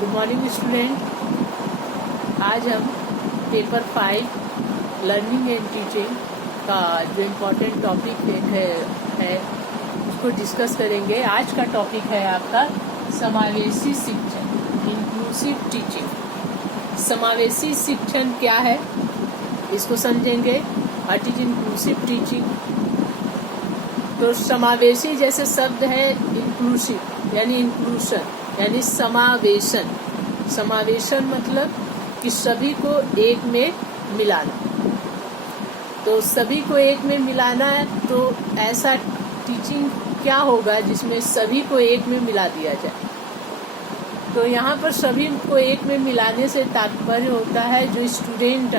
Good morning student. आज हम paper 5 learning and teaching का जो इम्पोर्टेंट टॉपिक है उसको डिस्कस करेंगे। आज का टॉपिक है आपका समावेशी शिक्षण, इंक्लूसिव टीचिंग। समावेशी शिक्षण क्या है इसको समझेंगे। What is inclusive teaching? तो समावेशी जैसे शब्द है इंक्लूसिव यानी इंक्लूशन यानी समावेशन। समावेशन मतलब कि सभी को एक में मिलाना। तो सभी को एक में मिलाना है तो ऐसा टीचिंग क्या होगा जिसमें सभी को एक में मिला दिया जाए। तो यहाँ पर सभी को एक में मिलाने से तात्पर्य होता है जो स्टूडेंट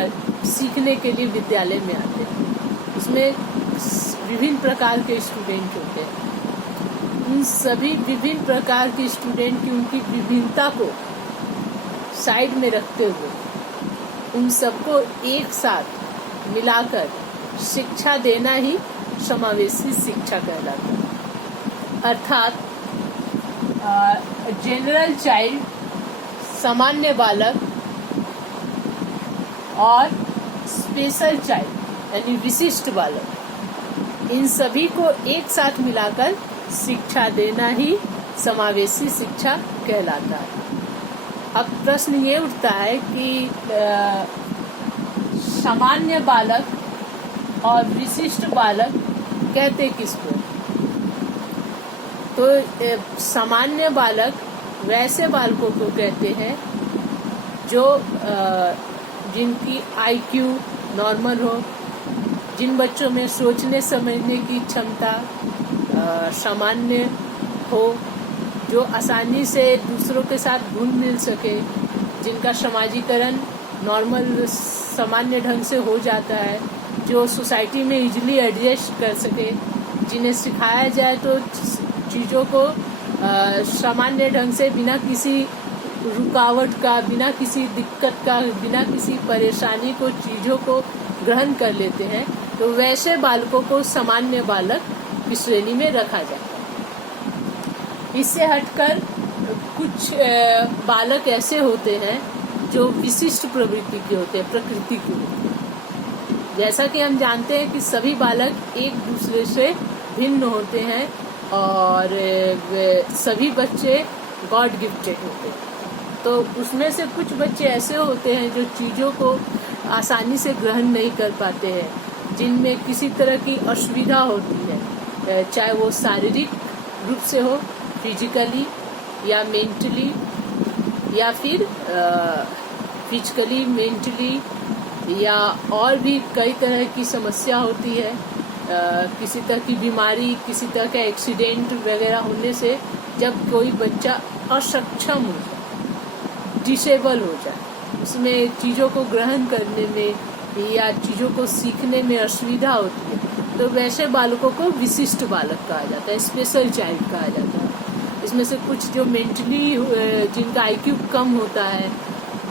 सीखने के लिए विद्यालय में आते हैं, उसमें विभिन्न प्रकार के स्टूडेंट होते हैं। उन सभी विभिन्न प्रकार के स्टूडेंट की उनकी विभिन्नता को साइड में रखते हुए उन सबको एक साथ मिलाकर शिक्षा देना ही समावेशी शिक्षा कहलाता है। अर्थात जनरल चाइल्ड, सामान्य बालक और स्पेशल चाइल्ड यानी विशिष्ट बालक, इन सभी को एक साथ मिलाकर शिक्षा देना ही समावेशी शिक्षा कहलाता है। अब प्रश्न ये उठता है कि सामान्य बालक और विशिष्ट बालक कहते किसको? तो सामान्य बालक वैसे बालकों को कहते हैं जो जिनकी IQ नॉर्मल हो, जिन बच्चों में सोचने समझने की क्षमता सामान्य हो, जो आसानी से दूसरों के साथ घुल मिल सके, जिनका समाजीकरण नॉर्मल सामान्य ढंग से हो जाता है, जो सोसाइटी में इजीली एडजस्ट कर सके, जिन्हें सिखाया जाए तो चीज़ों को सामान्य ढंग से बिना किसी रुकावट का, बिना किसी दिक्कत का, बिना किसी परेशानी को चीज़ों को ग्रहण कर लेते हैं। तो वैसे बालकों को सामान्य बालक की श्रेणी में रखा जाता है। इससे हटकर कुछ बालक ऐसे होते हैं जो विशिष्ट प्रवृत्ति के होते हैं, प्रकृति के होते हैं। जैसा कि हम जानते हैं कि सभी बालक एक दूसरे से भिन्न होते हैं और सभी बच्चे गॉड गिफ्टेड होते हैं। तो उसमें से कुछ बच्चे ऐसे होते हैं जो चीज़ों को आसानी से ग्रहण नहीं कर पाते हैं, जिनमें किसी तरह की असुविधा होती है, चाहे वो शारीरिक रूप से हो, फिजिकली या मेंटली, या फिर फिजिकली मेंटली, या और भी कई तरह की समस्या होती है। किसी तरह की बीमारी, किसी तरह का एक्सीडेंट वगैरह होने से जब कोई बच्चा असक्षम हो जाए, डिसेबल हो जाए, उसमें चीज़ों को ग्रहण करने में या चीज़ों को सीखने में असुविधा होती है, तो वैसे बालकों को विशिष्ट बालक कहा जाता है, स्पेशल चाइल्ड कहा जाता है। इसमें से कुछ जो मेंटली जिनका IQ कम होता है,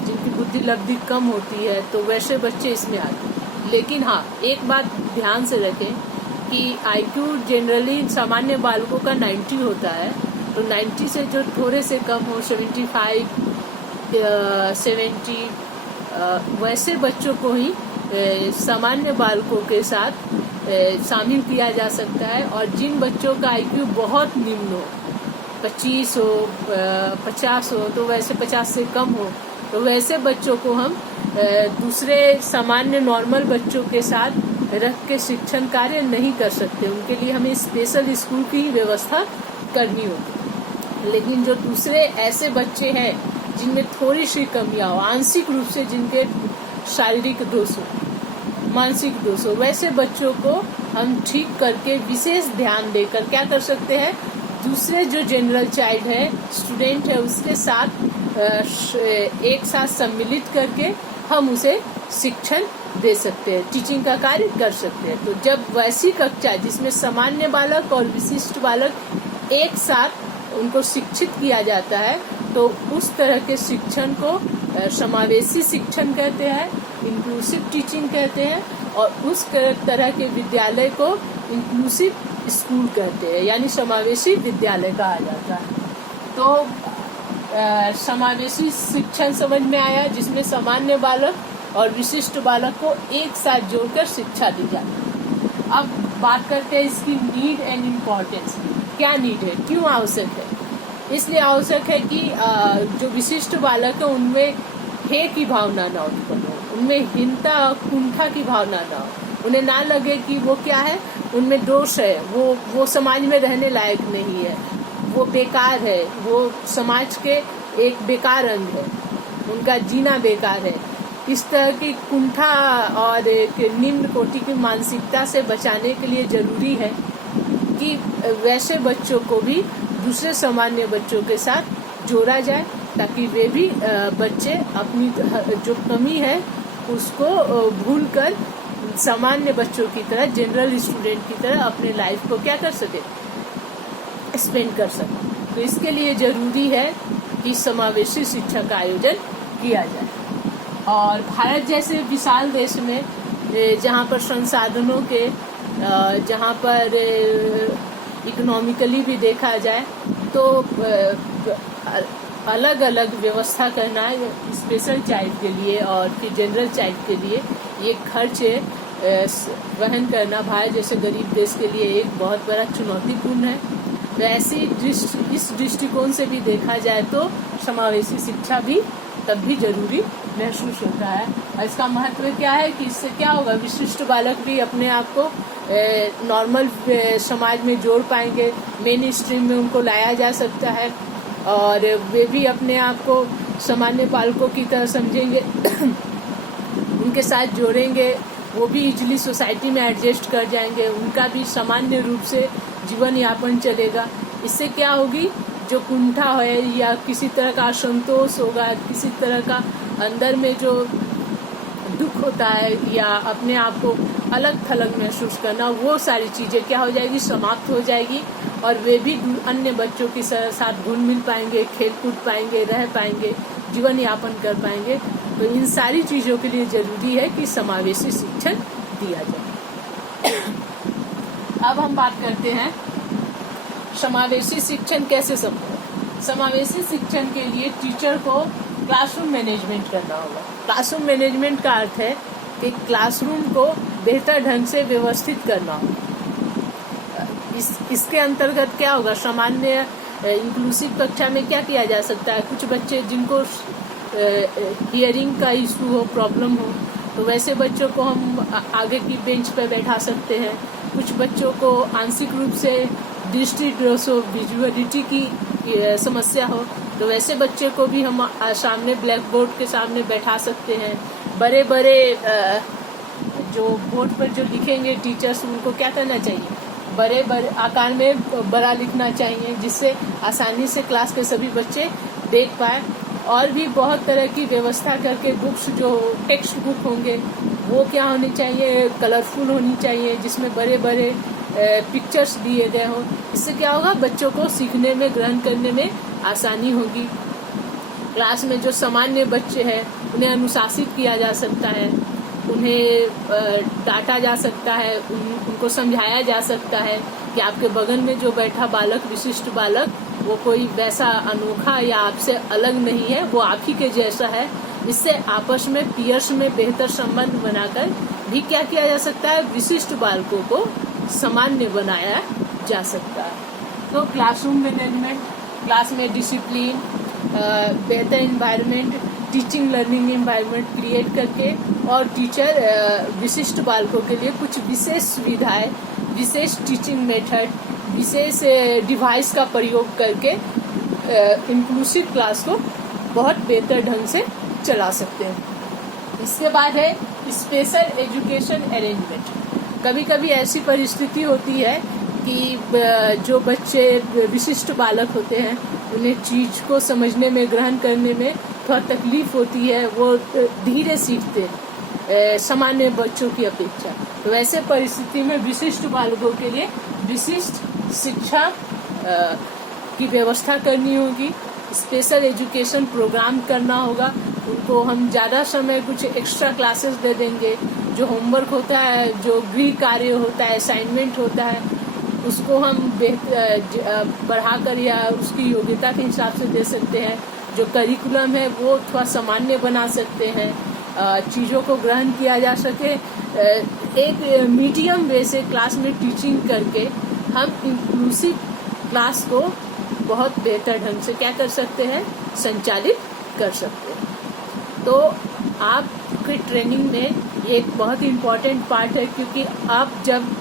जिनकी बुद्धि लब्धि कम होती है, तो वैसे बच्चे इसमें आते हैं। लेकिन हाँ, एक बात ध्यान से रखें कि IQ जनरली सामान्य बालकों का 90 होता है, तो 90 से जो थोड़े से कम हो, 75, 70, वैसे बच्चों को ही सामान्य बालकों के साथ शामिल किया जा सकता है। और जिन बच्चों का IQ बहुत निम्न हो, 25 हो, 50 हो, तो वैसे 50 से कम हो, तो वैसे बच्चों को हम दूसरे सामान्य नॉर्मल बच्चों के साथ रख के शिक्षण कार्य नहीं कर सकते। उनके लिए हमें स्पेशल स्कूल की ही व्यवस्था करनी होगी। लेकिन जो दूसरे ऐसे बच्चे हैं जिनमें थोड़ी सी कमियां हो, आंशिक रूप से जिनके शारीरिक दोष हो, मानसिक दोष हो, वैसे बच्चों को हम ठीक करके विशेष ध्यान देकर क्या कर सकते हैं, दूसरे जो जनरल चाइल्ड है, स्टूडेंट है, उसके साथ एक साथ सम्मिलित करके हम उसे शिक्षण दे सकते हैं, टीचिंग का कार्य कर सकते हैं। तो जब वैसी कक्षा जिसमें सामान्य बालक और विशिष्ट बालक एक साथ उनको शिक्षित किया जाता है, तो उस तरह के शिक्षण को समावेशी शिक्षण कहते हैं, इंक्लूसिव टीचिंग कहते हैं। और उस तरह के विद्यालय को इंक्लूसिव स्कूल कहते हैं, यानी समावेशी विद्यालय कहा जाता है। तो समावेशी शिक्षण समझ में आया, जिसमें सामान्य बालक और विशिष्ट बालक को एक साथ जोड़कर शिक्षा दी जाती। अब बात करते हैं इसकी नीड एंड इम्पोर्टेंस। क्या नीड है, क्यों आवश्यक है? इसलिए आवश्यक है कि जो विशिष्ट बालक है उनमें हे की भावना ना उत्पन्न हो, उनमें हीनता कुंठा की भावना ना हो, उन्हें ना लगे कि वो क्या है, उनमें दोष है, वो समाज में रहने लायक नहीं है, वो बेकार है, वो समाज के एक बेकार अंग है, उनका जीना बेकार है। इस तरह की कुंठा और एक निम्न कोटि की मानसिकता से बचाने के लिए जरूरी है कि वैसे बच्चों को भी दूसरे सामान्य बच्चों के साथ जोड़ा जाए, ताकि वे भी बच्चे अपनी जो कमी है उसको भूलकर सामान्य बच्चों की तरह, जनरल स्टूडेंट की तरह अपने लाइफ को क्या कर सके, स्पेंड कर सके। तो इसके लिए जरूरी है कि समावेशी शिक्षा का आयोजन किया जाए। और भारत जैसे विशाल देश में जहाँ पर संसाधनों के, जहाँ पर इकोनॉमिकली भी देखा जाए तो अलग अलग व्यवस्था करना स्पेशल चाइल्ड के लिए और फिर जनरल चाइल्ड के लिए ये खर्च वहन करना भारत जैसे गरीब देश के लिए एक बहुत बड़ा चुनौतीपूर्ण है। वैसे इस दृष्टिकोण से भी देखा जाए तो समावेशी शिक्षा भी तब भी जरूरी महसूस होता है। और इसका महत्व क्या है कि इससे क्या होगा, विशिष्ट बालक भी अपने आप को नॉर्मल समाज में जोड़ पाएंगे, मेन स्ट्रीम में उनको लाया जा सकता है और वे भी अपने आप को सामान्य बालकों की तरह समझेंगे उनके साथ जोड़ेंगे, वो भी इजीली सोसाइटी में एडजस्ट कर जाएंगे, उनका भी सामान्य रूप से जीवन यापन चलेगा। इससे क्या होगी, जो कुंठा है या किसी तरह का असंतोष होगा, किसी तरह का अंदर में जो दुख होता है या अपने आप को अलग थलग महसूस करना, वो सारी चीजें क्या हो जाएगी, समाप्त हो जाएगी और वे भी अन्य बच्चों के साथ घुल मिल पाएंगे, खेल कूद पाएंगे, रह पाएंगे, जीवन यापन कर पाएंगे। तो इन सारी चीजों के लिए जरूरी है कि समावेशी शिक्षण दिया जाए। अब हम बात करते हैं समावेशी शिक्षण कैसे संभव है। समावेशी शिक्षण के लिए टीचर को क्लासरूम मैनेजमेंट करना होगा। क्लासरूम मैनेजमेंट का अर्थ है कि क्लासरूम को बेहतर ढंग से व्यवस्थित करना होगा। इसके अंतर्गत क्या होगा, सामान्य इंक्लूसिव कक्षा में क्या किया जा सकता है, कुछ बच्चे जिनको हियरिंग का इशू हो, प्रॉब्लम हो, तो वैसे बच्चों को हम आगे की बेंच पर बैठा सकते हैं। कुछ बच्चों को आंशिक रूप से दृष्टि दोष हो, विजुअलिटी की समस्या हो, तो वैसे बच्चे को भी हम सामने ब्लैक बोर्ड के सामने बैठा सकते हैं। बड़े बड़े जो बोर्ड पर जो लिखेंगे टीचर्स, उनको क्या करना चाहिए, बड़े बड़े आकार में बड़ा लिखना चाहिए, जिससे आसानी से क्लास के सभी बच्चे देख पाए। और भी बहुत तरह की व्यवस्था करके बुक्स जो टेक्स्ट बुक होंगे वो क्या होनी चाहिए, कलरफुल होनी चाहिए, जिसमें बड़े बड़े पिक्चर्स दिए गए हों। इससे क्या होगा, बच्चों को सीखने में, ग्रहण करने में आसानी होगी। क्लास में जो सामान्य बच्चे हैं उन्हें अनुशासित किया जा सकता है, उन्हें डांटा जा सकता है, उनको समझाया जा सकता है कि आपके बगल में जो बैठा बालक, विशिष्ट बालक, वो कोई वैसा अनोखा या आपसे अलग नहीं है, वो आप ही के जैसा है। इससे आपस में पीयर्स में बेहतर संबंध बनाकर भी क्या किया जा सकता है, विशिष्ट बालकों को सामान्य बनाया जा सकता है। तो क्लासरूम मैनेजमेंट, क्लास में डिसिप्लिन, बेहतर environment, teaching learning environment create करके और टीचर विशिष्ट बालकों के लिए कुछ विशेष सुविधाएं, विशेष टीचिंग मेथड, विशेष डिवाइस का प्रयोग करके इंक्लूसिव क्लास को बहुत बेहतर ढंग से चला सकते हैं। इसके बाद है स्पेशल एजुकेशन अरेंजमेंट। कभी कभी ऐसी परिस्थिति होती है कि जो बच्चे विशिष्ट बालक होते हैं उन्हें चीज को समझने में, ग्रहण करने में थोड़ा तकलीफ होती है, वो धीरे सीखते हैं सामान्य बच्चों की अपेक्षा। तो वैसे परिस्थिति में विशिष्ट बालकों के लिए विशिष्ट शिक्षा की व्यवस्था करनी होगी, स्पेशल एजुकेशन प्रोग्राम करना होगा। उनको हम ज़्यादा समय कुछ एक्स्ट्रा क्लासेस दे देंगे, जो होमवर्क होता है, जो गृह कार्य होता है, असाइनमेंट होता है, उसको हम बढ़ाकर या उसकी योग्यता के हिसाब से दे सकते हैं। जो करिकुलम है वो थोड़ा सामान्य बना सकते हैं, चीज़ों को ग्रहण किया जा सके। एक मीडियम वे से क्लास में टीचिंग करके हम इंक्लूसिव क्लास को बहुत बेहतर ढंग से क्या कर सकते हैं, संचालित कर सकते हैं। तो आपके ट्रेनिंग में ये एक बहुत इम्पोर्टेंट पार्ट है, क्योंकि आप जब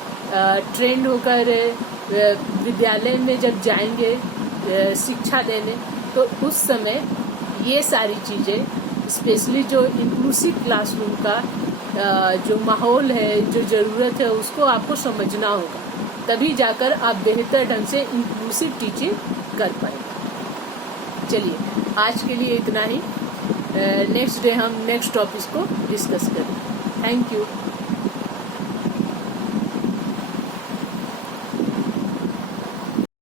ट्रेंड होकर विद्यालय में जब जाएंगे शिक्षा देने, तो उस समय ये सारी चीज़ें, स्पेशली जो इंक्लूसिव क्लासरूम का जो माहौल है, जो ज़रूरत है, उसको आपको समझना होगा, तभी जाकर आप बेहतर ढंग से इंक्लूसिव टीचिंग कर पाएंगे। चलिए, आज के लिए इतना ही। नेक्स्ट डे हम नेक्स्ट टॉपिक को डिस्कस करेंगे। Thank you.